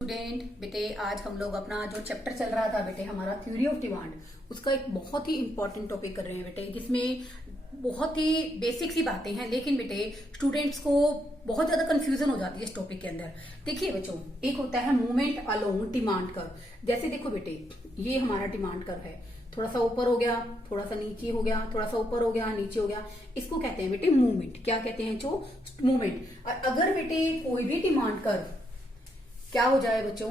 Student बेटे, आज हम लोग अपना जो चैप्टर चल रहा था बेटे हमारा थ्योरी ऑफ डिमांड, उसका एक बहुत ही इंपॉर्टेंट टॉपिक कर रहे हैं बेटे, जिसमें बहुत ही बेसिक सी बातें हैं, लेकिन बेटे स्टूडेंट्स को बहुत ज्यादा कंफ्यूजन हो जाती है इस टॉपिक के अंदर। देखिए बच्चों, एक होता है मूवमेंट अलोंग डिमांड कर्व। जैसे देखो बेटे, ये हमारा डिमांड कर्व है, थोड़ा सा ऊपर हो गया, थोड़ा सा नीचे हो गया, थोड़ा सा ऊपर हो गया, नीचे हो गया, इसको कहते हैं बेटे मूवमेंट। क्या कहते हैं जो मूवमेंट। और अगर बेटे कोई भी डिमांड कर्व क्या हो जाए बच्चों,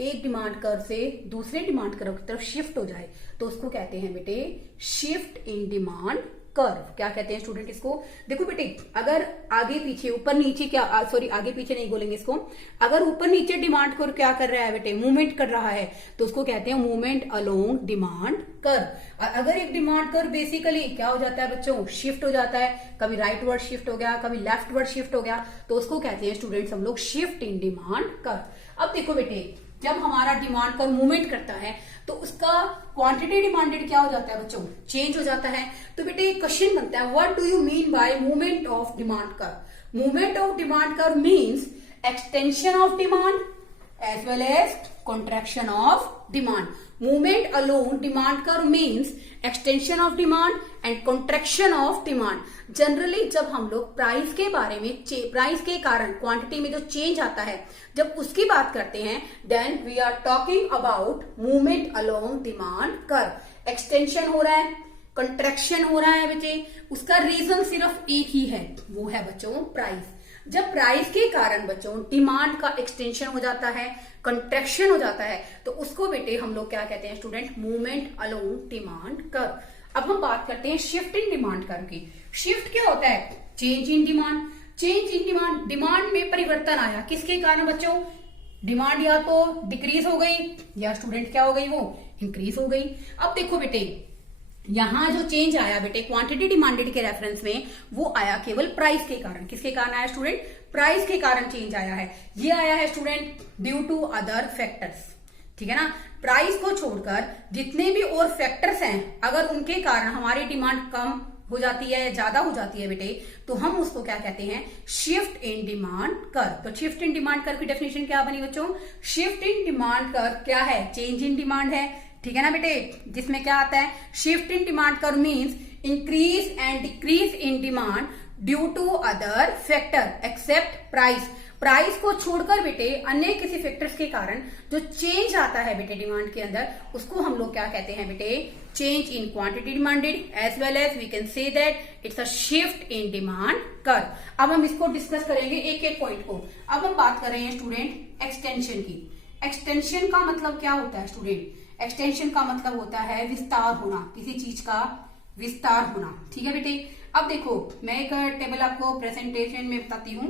एक डिमांड कर्व से दूसरे डिमांड कर्व की तरफ शिफ्ट हो जाए, तो उसको कहते हैं बेटे शिफ्ट इन डिमांड कर्व। क्या कहते हैं स्टूडेंट इसको? देखो बेटे, अगर आगे पीछे ऊपर नीचे क्या सॉरी आगे पीछे नहीं बोलेंगे इसको, अगर ऊपर नीचे डिमांड कर्व क्या कर रहा है बेटे, मूवमेंट कर रहा है, तो उसको कहते हैं मूवमेंट अलोंग डिमांड कर्व। और अगर एक डिमांड कर्व बेसिकली क्या हो जाता है बच्चों, शिफ्ट हो जाता है, कभी राइट वर्ड शिफ्ट हो गया, कभी लेफ्ट वर्ड शिफ्ट हो गया, तो उसको कहते हैं स्टूडेंट्स हम लोग शिफ्ट इन डिमांड कर्व। अब देखो बेटे, जब हमारा डिमांड कर्व मूवमेंट करता है तो उसका क्वांटिटी डिमांडेड क्या हो जाता है बच्चों, चेंज हो जाता है। तो बेटे क्वेश्चन बनता है, what do you mean by movement of demand curve? Movement of demand curve means extension of demand as well as contraction of demand. Movement along demand curve means extension of demand and contraction of demand. Generally जब हम लोग price के बारे में, price के कारण quantity में जो चेंज आता है, जब उसकी बात करते हैं, then we are talking about movement along demand curve. Extension हो रहा है, कंट्रैक्शन हो रहा है बच्चे, उसका रीजन सिर्फ एक ही है, वो है बच्चों प्राइस। जब प्राइस के कारण बच्चों डिमांड का एक्सटेंशन हो जाता है, कंट्रैक्शन हो जाता है, तो उसको बेटे हम लोग क्या कहते हैं student, movement along demand curve. अब हम बात करते हैं शिफ्ट इन डिमांड कर्व की। शिफ्ट क्या होता है? Change in demand. Change in demand, demand में परिवर्तन आया, किसके कारण बच्चों? डिमांड या तो डिक्रीज हो गई या स्टूडेंट क्या हो गई, वो इंक्रीज हो गई। अब देखो बेटे, यहां जो चेंज आया बेटे क्वांटिटी डिमांडेड के रेफरेंस में, वो आया केवल प्राइस के कारण। किसके कारण आया स्टूडेंट? प्राइस के कारण चेंज आया है। ये आया है student due to other factors, ठीक है ना। प्राइस को छोड़कर जितने भी और फैक्टर्स हैं, अगर उनके कारण हमारी डिमांड कम हो जाती है, ज्यादा हो जाती है बेटे, तो हम उसको क्या कहते हैं, शिफ्ट इन डिमांड कर्व। तो शिफ्ट इन डिमांड कर्व की डेफिनेशन क्या बनी बच्चों? शिफ्ट इन डिमांड कर्व क्या है? चेंज इन डिमांड है, ठीक है ना बेटे, जिसमें क्या आता है, shift in demand curve means increase and decrease in demand due to other factor except price. Price को छोड़कर बेटे अन्य किसी फैक्टर्स के कारण जो चेंज आता है बेटे डिमांड के अंदर, उसको हम लोग क्या कहते हैं बेटे, change in quantity demanded, as well as we can say that it's a shift in demand curve. अब हम इसको डिस्कस करेंगे एक एक पॉइंट को। अब हम बात कर रहे हैं स्टूडेंट एक्सटेंशन की। एक्सटेंशन का मतलब क्या होता है स्टूडेंट? एक्सटेंशन का मतलब होता है विस्तार होना, किसी चीज का विस्तार होना, ठीक है बेटे। अब देखो, मैं एक टेबल आपको प्रेजेंटेशन में बताती हूँ।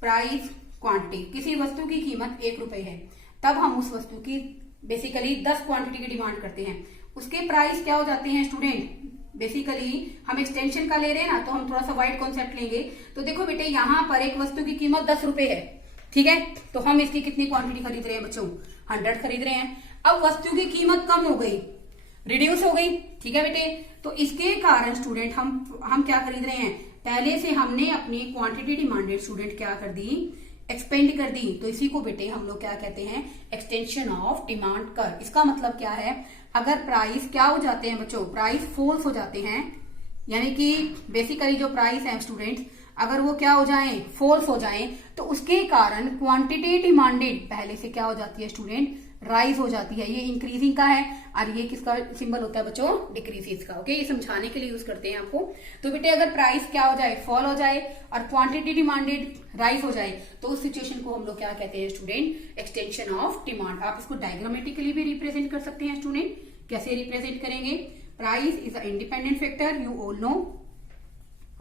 प्राइस क्वांटिटी, किसी वस्तु की कीमत 1 रुपए है, तब हम उस वस्तु की बेसिकली 10 क्वांटिटी की डिमांड करते हैं, उसके प्राइस क्या हो जाते हैं स्टूडेंट? बेसिकली हम एक्सटेंशन का ले रहे हैं ना, तो हम थोड़ा सा वाइड कॉन्सेप्ट लेंगे। तो देखो बेटे, यहाँ पर एक वस्तु की कीमत 10 रुपए है, ठीक है, तो हम इसकी कितनी क्वांटिटी खरीद रहे हैं बच्चों? 100 खरीद रहे हैं। अब वस्तु की कीमत कम हो गई, रिड्यूस हो गई, ठीक है बेटे, तो इसके कारण स्टूडेंट हम क्या खरीद रहे हैं? पहले से हमने अपनी क्वांटिटी डिमांडेड स्टूडेंट क्या कर दी, एक्सपेंड कर दी। तो इसी को बेटे हम लोग क्या कहते हैं, एक्सटेंशन ऑफ डिमांड कर्व। इसका मतलब क्या है, अगर प्राइस क्या हो जाते हैं बच्चों, प्राइस फॉल्स हो जाते हैं, यानी कि बेसिकली जो प्राइस है स्टूडेंट्स, अगर वो क्या हो जाए, फॉल्स हो जाए, तो उसके कारण क्वांटिटी डिमांडेड पहले से क्या हो जाती है स्टूडेंट, राइज हो जाती है। ये इंक्रीजिंग का है और ये किसका सिंबल होता है बच्चों, डिक्रीजिंग का। ओके, ये समझाने के लिए यूज करते हैं आपको। तो बेटे अगर प्राइस क्या हो जाए, फॉल हो जाए, और क्वांटिटी डिमांडेड राइज हो जाए, तो उस सिचुएशन को हम लोग क्या कहते हैं स्टूडेंट, एक्सटेंशन ऑफ डिमांड। आप इसको डायग्रामेटिकली भी रिप्रेजेंट कर सकते हैं स्टूडेंट। कैसे रिप्रेजेंट करेंगे? Price is a independent factor, you all no.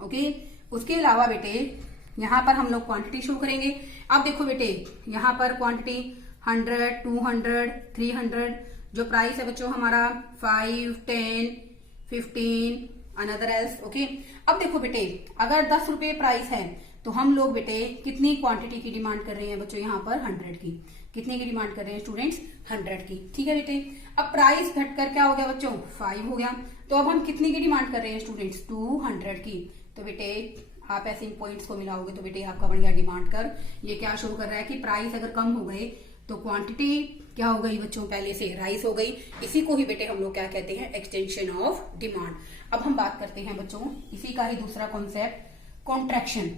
Okay, उसके अलावा बेटे यहाँ पर हम लोग क्वांटिटी शो करेंगे। अब देखो बेटे, यहाँ पर क्वांटिटी 100, 200, 300, जो प्राइस है बच्चों हमारा 5, 10, 15 अनदर एल्स। ओके, अब देखो बेटे, अगर 10 रुपए प्राइस है, तो हम लोग बेटे कितनी क्वांटिटी की डिमांड कर रहे हैं बच्चों, यहाँ पर 100 की। कितने की डिमांड कर रहे हैं स्टूडेंट्स? 100 की, ठीक है बेटे। अब प्राइस घटकर क्या हो गया बच्चों, 5 हो गया, तो अब हम कितनी की डिमांड कर रहे हैं स्टूडेंट्स? 200 की। तो बेटे आप ऐसे इन पॉइंट्स को मिलाओगे तो बेटे आपका बन गया डिमांड कर्व। ये क्या शो कर रहा है कि प्राइस अगर कम हो गए तो क्वांटिटी क्या हो गई बच्चों, पहले से राइज हो गई। इसी को ही बेटे हम लोग क्या कहते हैं, एक्सटेंशन ऑफ डिमांड। अब हम बात करते हैं बच्चों इसी का ही दूसरा concept, contraction.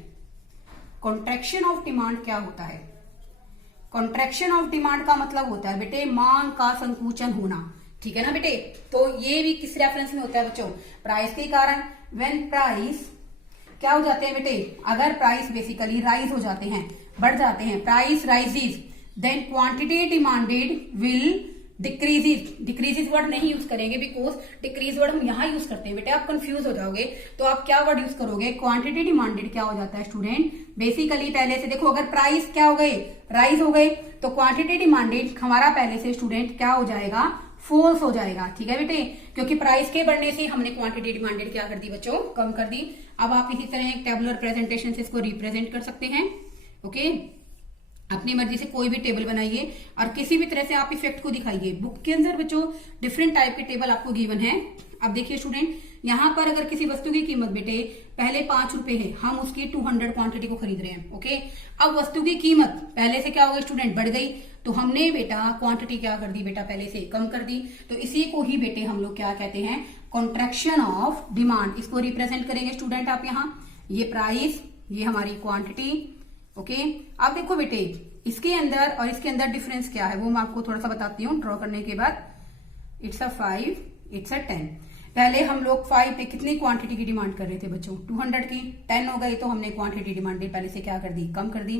Contraction of demand क्या होता है? कॉन्ट्रैक्शन ऑफ डिमांड का मतलब होता है बेटे मांग का संकुचन होना, ठीक है ना बेटे। तो ये भी किस रेफरेंस में होता है बच्चों, प्राइस के कारण। व्हेन प्राइस क्या हो जाते हैं बेटे, अगर प्राइस बेसिकली राइज हो जाते हैं, बढ़ जाते हैं, price rises, then quantity demanded will decreases. Decreases word नहीं यूज करेंगे बिकॉज डिक्रीज वर्ड हम यहाँ यूज करते हैं बेटे, आप कंफ्यूज हो जाओगे। तो आप क्या वर्ड यूज करोगे, क्वांटिटी डिमांडेड क्या हो जाता है स्टूडेंट, बेसिकली पहले से देखो, अगर प्राइस क्या हो गए, राइज हो गए, तो क्वांटिटी डिमांडेड हमारा पहले से स्टूडेंट क्या हो जाएगा, फॉल्स हो जाएगा, ठीक है बेटे, क्योंकि प्राइस के बढ़ने से हमने क्वांटिटी डिमांडेड क्या कर दी बच्चों, कम कर दी। अब आप इसी तरह एक टेबुलर प्रेजेंटेशन से इसको रिप्रेजेंट कर सकते हैं। ओके, अपनी मर्जी से कोई भी टेबल बनाइए और किसी भी तरह से आप इफेक्ट को दिखाइए। बुक के अंदर बच्चों डिफरेंट टाइप के टेबल आपको गिवन है। अब देखिए स्टूडेंट, यहाँ पर अगर किसी वस्तु की कीमत बेटे पहले 5 रुपए है, हम उसकी 200 क्वांटिटी को खरीद रहे हैं। ओके, अब वस्तु की कीमत पहले से क्या हो गई स्टूडेंट, बढ़ गई, तो हमने बेटा क्वांटिटी क्या कर दी बेटा, पहले से कम कर दी। तो इसी को ही बेटे हम लोग क्या कहते हैं, कॉन्ट्रैक्शन ऑफ डिमांड। इसको रिप्रेजेंट करेंगे स्टूडेंट आप यहाँ, ये प्राइस, ये हमारी क्वांटिटी। ओके, अब देखो बेटे इसके अंदर और इसके अंदर डिफरेंस क्या है वो मैं आपको थोड़ा सा बताती हूँ ड्रॉ करने के बाद। It's a 5, it's a 10। पहले हम लोग 5 पे कितनी क्वांटिटी की डिमांड कर रहे थे बच्चों, 200 की। 10 हो गई तो हमने क्वांटिटी डिमांडेड पहले से क्या कर दी, कम कर दी।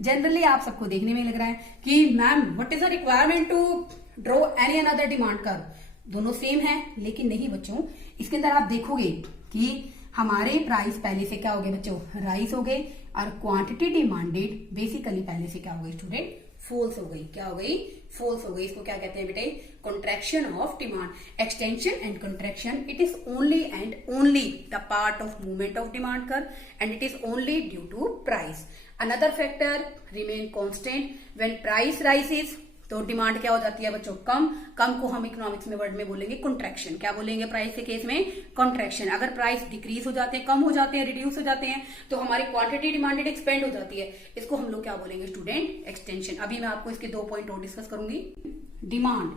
जनरली आप सबको देखने में लग रहा है कि ma'am what is the requirement to draw any another demand curve, दोनों सेम है, लेकिन नहीं बच्चों। इसके अंदर आप देखोगे कि हमारे प्राइस पहले से क्या हो गए बच्चों, राइज हो गए, और क्वांटिटी डिमांडेड बेसिकली पहले से क्या हो गई स्टूडेंट, फॉल्स हो गई। क्या हो गई, फॉल्स हो गई। इसको क्या कहते हैं बेटे, contraction of demand. Extension and contraction, it is only and only the part of movement of demand curve and it is only due to price. Another factor remain constant. When price rises तो demand क्या हो जाती है बच्चों, कम। कम को हम economics में word में बोलेंगे कॉन्ट्रैक्शन। क्या बोलेंगे प्राइस के केस में, कॉन्ट्रैक्शन। अगर प्राइस डिक्रीज हो जाते हैं, कम हो जाते हैं, रिड्यूस हो जाते हैं, तो हमारी क्वांटिटी डिमांडेड एक्सपेंड हो जाती है। इसको हम लोग क्या बोलेंगे स्टूडेंट, एक्सटेंशन। अभी मैं आपको इसके 2 पॉइंट और डिस्कस करूंगी। डिमांड,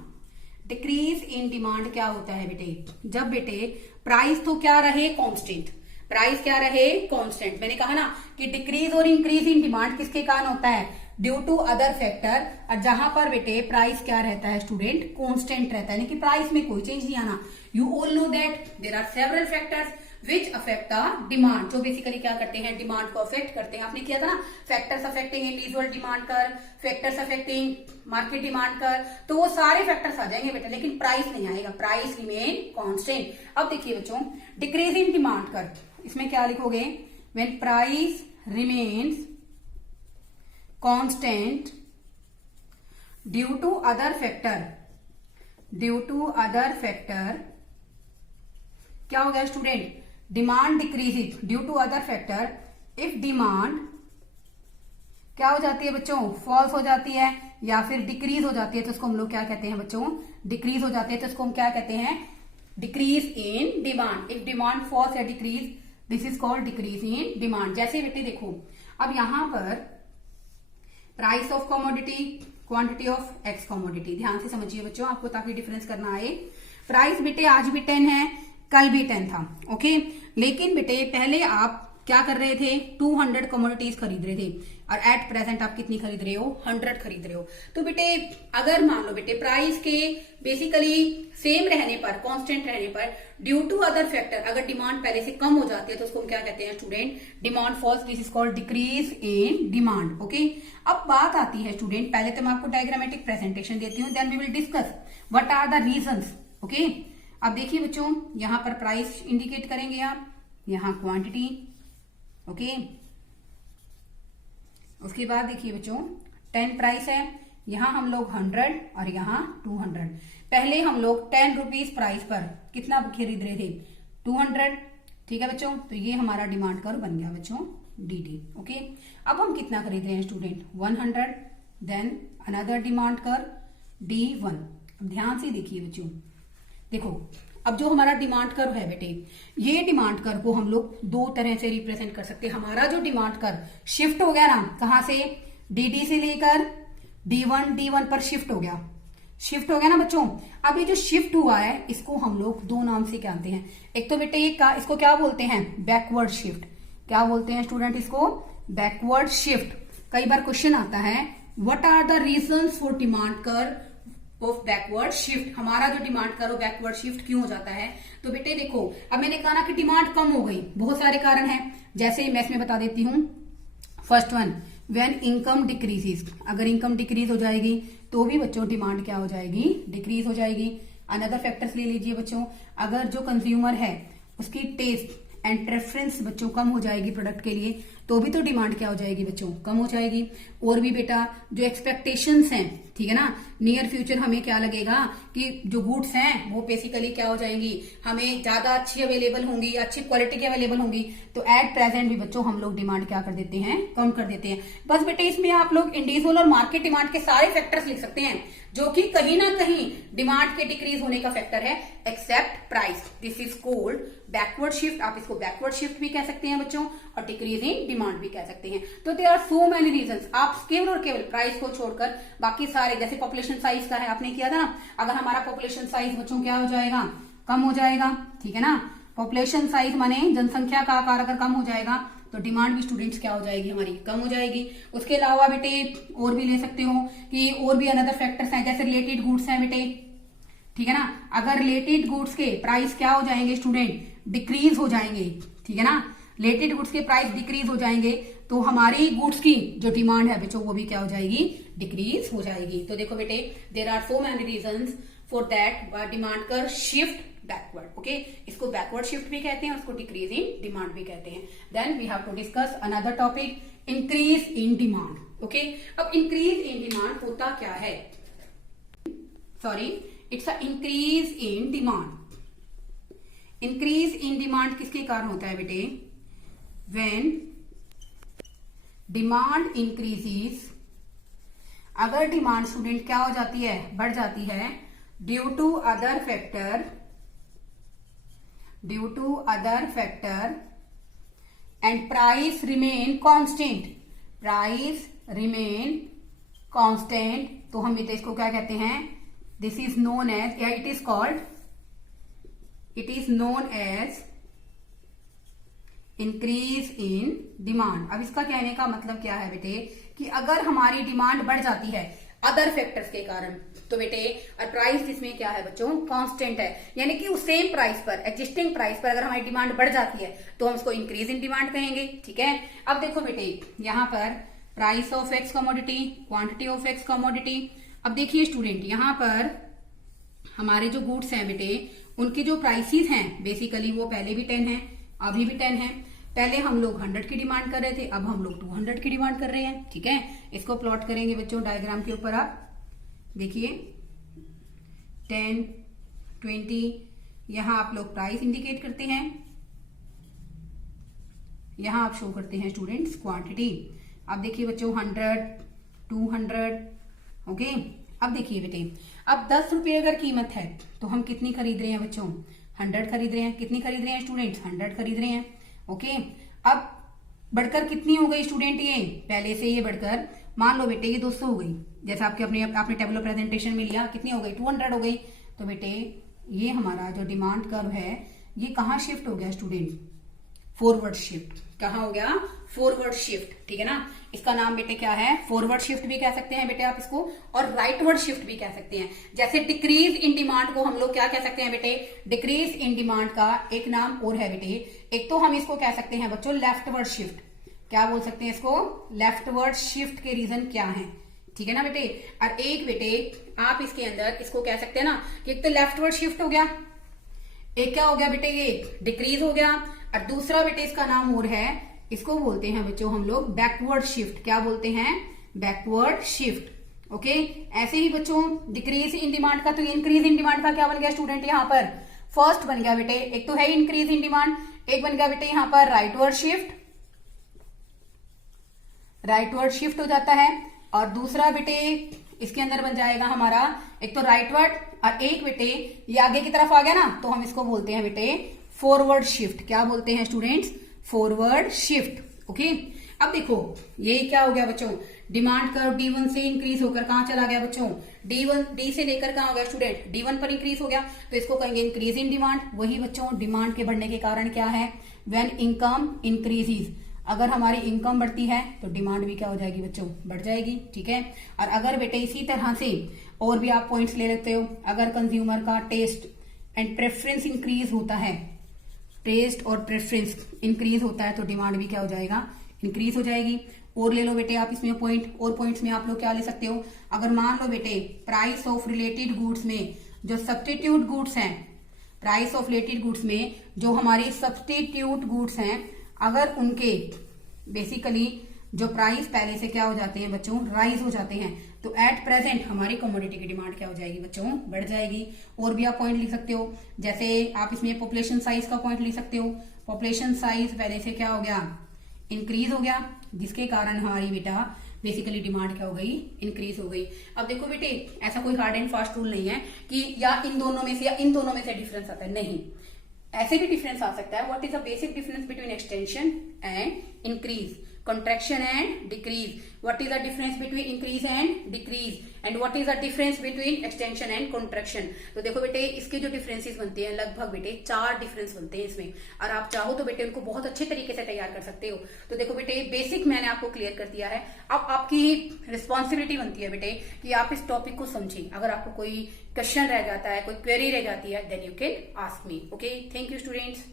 डिक्रीज इन डिमांड क्या होता है बेटे, जब बेटे प्राइस तो क्या रहे, कॉन्स्टेंट। प्राइस क्या रहे, कॉन्स्टेंट। मैंने कहा ना कि डिक्रीज और इंक्रीज इन डिमांड किसके कारण होता है, ड्यू टू अदर फैक्टर। और जहां पर बेटे प्राइस क्या रहता है स्टूडेंट, कांस्टेंट रहता है, यानी कि प्राइस में कोई चेंज नहीं आना। You all know that there are several factors which affect the demand, जो बेसिकली क्या करते हैं, डिमांड को अफेक्ट करते हैं। आपने किया था ना, फैक्टर्स अफेक्टिंग इंडिविजुअल डिमांड कर, फैक्टर्स अफेक्टिंग मार्केट डिमांड कर, तो वो सारे फैक्टर्स आ जाएंगे बेटा, लेकिन प्राइस नहीं आएगा, प्राइस रिमेन कांस्टेंट। अब देखिए बच्चों, डिक्रीज इन डिमांड कर, इसमें क्या लिखोगे, when price remains constant due to other factor, due to other factor क्या हो गया student, demand decreases due to other factor. If demand क्या हो जाती है बच्चों, फॉल्स हो जाती है या फिर डिक्रीज हो जाती है, तो इसको हम लोग क्या कहते हैं बच्चों, डिक्रीज हो जाती है, तो इसको हम क्या कहते हैं, decrease in demand. If demand falls या decrease, this is called decrease in demand. जैसे बेटे देखो, अब यहां पर price of commodity, quantity of X commodity, ध्यान से समझिए बच्चों आपको, ताकि डिफरेंस करना आए। प्राइस बेटे आज भी 10 है, कल भी 10 था। ओके, लेकिन बेटे पहले आप क्या कर रहे थे, 200 कमोडिटीज खरीद रहे थे, और एट प्रेजेंट आप कितनी खरीद रहे हो, 100 खरीद रहे हो। तो बेटे अगर मान लो बेटे प्राइस के बेसिकली सेम रहने पर, कांस्टेंट रहने पर, ड्यू टू अदर फैक्टर अगर डिमांड पहले से कम हो जाती है, तो उसको हम क्या कहते हैं student, demand falls, this is called decrease in demand. Okay, अब बात आती है स्टूडेंट, पहले तो मैं आपको डायग्रामेटिक प्रेजेंटेशन देती हूँ, then we will discuss what are the reasons. Okay, अब देखिए बच्चों, यहां पर प्राइस इंडिकेट करेंगे आप, यहां क्वांटिटी। ओके, उसके बाद देखिए बच्चों 10 प्राइस है, यहां हम लोग 100 और यहां 200। पहले हम लोग 10 रुपीज प्राइस पर कितना खरीद रहे थे, 200। ठीक है बच्चों, तो ये हमारा डिमांड कर्व बन गया बच्चों, डी। ओके, अब हम कितना खरीद रहे हैं student, 100, then another demand curve D1। अब ध्यान से देखिए बच्चों, देखो अब जो हमारा डिमांड कर्व है बेटे, ये डिमांड कर्व को हम लोग 2 तरह से रिप्रेजेंट कर सकते हैं। हमारा जो डिमांड कर्व शिफ्ट हो गया ना, कहां से, डी से लेकर D1 पर शिफ्ट हो गया, शिफ्ट हो गया ना बच्चों। अब ये जो शिफ्ट हुआ है इसको हम लोग दो नाम से जानते हैं। एक तो बेटे ये इसको क्या बोलते हैं, बैकवर्ड शिफ्ट। क्या बोलते हैं स्टूडेंट इसको, बैकवर्ड शिफ्ट। कई बार क्वेश्चन आता है what are the reasons for demand curve of backward shift, हमारा जो डिमांड कर्व बैकवर्ड शिफ्ट क्यों हो जाता है। तो बेटे देखो, अब मैंने कहा ना कि डिमांड कम हो गई, बहुत सारे कारण हैं, जैसे मैं इसमें बता देती हूं। First one, when income decreases, अगर इनकम डिक्रीज हो जाएगी तो भी बच्चों डिमांड क्या हो जाएगी, डिक्रीज हो जाएगी। अनदर फैक्टर्स ले लीजिए बच्चों, अगर जो कंज्यूमर है उसकी टेस्ट एंड प्रेफरेंस बच्चों कम हो जाएगी प्रोडक्ट के लिए, तो भी तो डिमांड क्या हो जाएगी बच्चों, कम हो जाएगी। और भी बेटा जो एक्सपेक्टेशंस हैं, ठीक है ना, नियर फ्यूचर हमें क्या लगेगा कि जो गुड्स हैं वो बेसिकली क्या हो जाएंगी, हमें ज्यादा अच्छी अवेलेबल होंगी, अच्छी क्वालिटी की अवेलेबल होंगी। तो एट प्रेजेंट भी बच्चों हम लोग डिमांड क्या कर देते हैं, कम कर देते हैं। बस बेटे इसमें आप लोग इंडिविजुअल और मार्केट डिमांड के सारे फैक्टर्स लिख सकते हैं जो कि कहीं ना कहीं डिमांड के डिक्रीज होने का फैक्टर है, except price. This is called backward shift. आप इसको बैकवर्ड शिफ्ट भी कह सकते हैं बच्चों और डिक्रीज इन डिमांड भी कह सकते हैं। तो there are so many reasons. आप केवल और केवल प्राइस को छोड़कर बाकी सारे, जैसे पॉपुलेशन साइज का है, आपने किया था ना, अगर हमारा पॉपुलेशन साइज बच्चों क्या हो जाएगा, कम हो जाएगा, ठीक है ना। पॉपुलेशन साइज माने जनसंख्या का आकार अगर कम हो जाएगा तो डिमांड भी स्टूडेंट्स क्या हो जाएगी, हमारी कम हो जाएगी। उसके अलावा बेटे और भी ले सकते हो कि और भी अनदर फैक्टर्स हैं, जैसे रिलेटेड गुड्स हैं बेटे, ठीक है ना। अगर रिलेटेड गुड्स के प्राइस क्या हो जाएंगे स्टूडेंट, डिक्रीज हो जाएंगे, ठीक है ना। रिलेटेड गुड्स के प्राइस डिक्रीज हो जाएंगे तो हमारी गुड्स की जो डिमांड है बच्चों वो भी क्या हो जाएगी, डिक्रीज हो जाएगी। तो देखो बेटे, there are so many reasons for that demand curve shift backward. Okay, इसको बैकवर्ड शिफ्ट भी कहते हैं, उसको डिक्रीज इन डिमांड भी कहते हैं। Then we have to discuss another topic, increase in demand. Okay, अब इंक्रीज इन डिमांड होता क्या है, sorry, it's a increase in demand. Increase in demand किसके कारण होता है बेटे, व्हेन डिमांड इंक्रीजेस, अगर डिमांड स्टूडेंट क्या हो जाती है, बढ़ जाती है, due to other factor and price remain constant, price remain constant, तो हम इसको क्या कहते हैं, दिस इज नोन एज, या it is known as increase in demand. अब इसका कहने का मतलब क्या है बेटे, कि अगर हमारी डिमांड बढ़ जाती है अदर फैक्टर्स के कारण, तो बेटे और प्राइस इसमें क्या है बच्चों, कांस्टेंट है, यानी कि उस सेम प्राइस पर, एग्जिस्टिंग प्राइस पर अगर हमारी डिमांड बढ़ जाती है तो हम उसको इंक्रीज इन डिमांड कहेंगे, ठीक है। अब देखो बेटे, यहां पर price of X commodity, quantity of X commodity. अब देखिए स्टूडेंट, यहां पर हमारे जो गुड्स हैं बेटे, उनके जो प्राइसेस हैं बेसिकली वो पहले भी 10 है, अभी भी 10 है। पहले हम लोग 100 की डिमांड कर रहे थे, अब हम लोग 200 की डिमांड कर रहे हैं, ठीक है। इसको प्लॉट करेंगे बच्चों डायग्राम के ऊपर, आप देखिए 10, 20, यहां आप लोग प्राइस इंडिकेट करते हैं, यहां आप शो करते हैं स्टूडेंट्स क्वांटिटी। अब देखिए बच्चों 100, 200, ओके। अब देखिए बेटे, अब 10 रुपये अगर कीमत है तो हम कितनी खरीद रहे हैं बच्चों, 100 खरीद रहे हैं। कितनी खरीद रहे हैं स्टूडेंट्स, 100 खरीद रहे हैं, ओके। अब बढ़कर कितनी हो गई स्टूडेंट, ये पहले से ये बढ़कर, मान लो बेटे ये 200 हो गई, जैसे आपने टेबल प्रेजेंटेशन में लिया, कितनी हो गई, 200 हो गई। तो बेटे ये हमारा जो डिमांड कर्व है ये कहाँ शिफ्ट हो गया स्टूडेंट, फॉरवर्ड शिफ्ट। कहाँ हो गया, फॉरवर्ड शिफ्ट, ठीक है ना। इसका नाम बेटे क्या है, फॉरवर्ड शिफ्ट भी कह सकते हैं बेटे आप इसको, और राइटवर्ड शिफ्ट भी कह सकते हैं। जैसे डिक्रीज इन डिमांड को हम लोग क्या कह सकते हैं बेटे, डिक्रीज इन डिमांड का एक नाम और है बेटे, एक तो हम इसको कह सकते हैं बच्चों लेफ्टवर्ड शिफ्ट। क्या बोल सकते हैं इसको, लेफ्टवर्ड शिफ्ट के रीजन क्या है, ठीक है ना बेटे। और एक बेटे आप इसके अंदर इसको कह सकते हैं ना कि एक तो लेफ्टवर्ड शिफ्ट हो गया, एक क्या हो गया बेटे, ये डिक्रीज हो गया, और दूसरा बेटे इसका नाम और है, इसको बोलते हैं बच्चों हम लोग बैकवर्ड शिफ्ट। क्या बोलते हैं, बैकवर्ड शिफ्ट, ओके। ऐसे ही बच्चों डिक्रीज इन डिमांड का, तो इंक्रीज इन डिमांड का क्या बन गया स्टूडेंट, यहाँ पर फर्स्ट बन गया बेटे, एक तो है इंक्रीज इन डिमांड, एक बन गया बेटे यहाँ पर राइटवर्ड शिफ्ट, राइटवर्ड शिफ्ट हो जाता है। और दूसरा बेटे इसके अंदर बन जाएगा हमारा, एक तो राइटवर्ड, और एक बेटे ये आगे की तरफ आ गया ना, तो हम इसको बोलते हैं बेटे फॉरवर्ड शिफ्ट। क्या बोलते हैं स्टूडेंट्स, फॉरवर्ड शिफ्ट, ओके। अब देखो ये क्या हो गया बच्चों, डिमांड कर्व D1 से इंक्रीज होकर कहां चला गया बच्चों, डी से लेकर कहां हो गया स्टूडेंट, D1 पर इंक्रीज हो गया, तो इसको कहेंगे इंक्रीज इन डिमांड। वही बच्चों डिमांड के बढ़ने के कारण क्या है, व्हेन इनकम इंक्रीजेज, अगर हमारी इनकम बढ़ती है तो डिमांड भी क्या हो जाएगी बच्चों, बढ़ जाएगी, ठीक है। और अगर बेटे इसी तरह से और भी आप पॉइंट्स ले लेते हो, अगर कंज्यूमर का टेस्ट एंड प्रेफरेंस इंक्रीज होता है, टेस्ट और प्रेफरेंस इंक्रीज होता है तो डिमांड भी क्या हो जाएगा, इंक्रीज हो जाएगी। और ले लो बेटे आप इसमें पॉइंट, और पॉइंट्स में आप लोग क्या ले सकते हो, अगर मान लो बेटे प्राइस ऑफ रिलेटेड गुड्स में जो सब्स्टिट्यूट गुड्स हैं, प्राइस ऑफ रिलेटेड गुड्स में जो हमारी सब्स्टिट्यूट गुड्स हैं, अगर उनके बेसिकली जो प्राइस पहले से क्या हो जाते हैं बच्चों, राइज हो जाते हैं, तो एट प्रेजेंट हमारी कमोडिटी की डिमांड क्या हो जाएगी बच्चों, बढ़ जाएगी। और भी आप पॉइंट लिख सकते हो, जैसे आप इसमें पॉपुलेशन साइज का पॉइंट लिख सकते हो, पॉपुलेशन साइज पहले से क्या हो गया, इंक्रीज हो गया, जिसके कारण हमारी बेटा बेसिकली डिमांड क्या हो गई, इंक्रीज हो गई। अब देखो बेटे ऐसा कोई हार्ड एंड फास्ट रूल नहीं है कि या इन दोनों में से या इन दोनों में से डिफरेंस आता है, नहीं, ऐसे भी डिफरेंस आ सकता है। What is the basic difference between extension and increase, contraction and decrease, what is the difference between increase and decrease, and what is the difference between extension and contraction। तो देखो बेटे इसके जो डिफरेंसेस बनते हैं लगभग बेटे 4 डिफरेंस बनते हैं इसमें, और आप चाहो तो बेटे उनको बहुत अच्छे तरीके से तैयार कर सकते हो। तो देखो बेटे बेसिक मैंने आपको क्लियर कर दिया है, अब आपकी रिस्पॉन्सिबिलिटी बनती है बेटे कि आप इस टॉपिक को समझें। अगर आपको कोई क्वेश्चन रह जाता है, कोई क्वेरी रह जाती है, then you can ask me. Okay, thank you students.